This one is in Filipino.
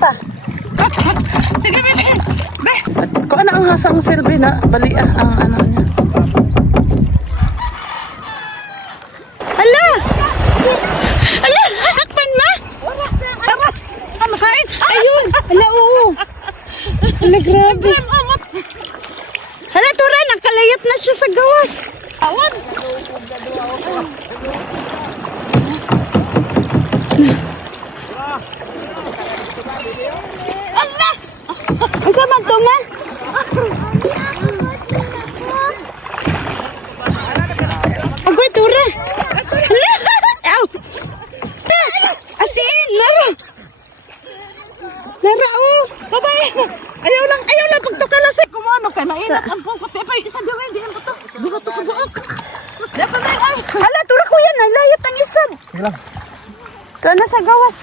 Pa. Sige, bebe. Be. Kung ano ang hasang silbi na balia ang ano niya. Hala! Hala! Takpan ma! Hain! Ayun! Hala, oo! Hala, grabe! Hala, Tura! Nakalayat na siya sa gawas! Awan! Allah! Ang saman to, ma? Agoy, Tura! Aw! Asin! Nara! Nara, oh! Babae! Ayaw lang pagtukalasik. Kumano ka na inat ang pungkot. Epa, isa gawin. Di mo to. Di mo to kabuok. Hala, Tura, kuya! Nalayat ang isad! Sige lang. Ito na sa gawas.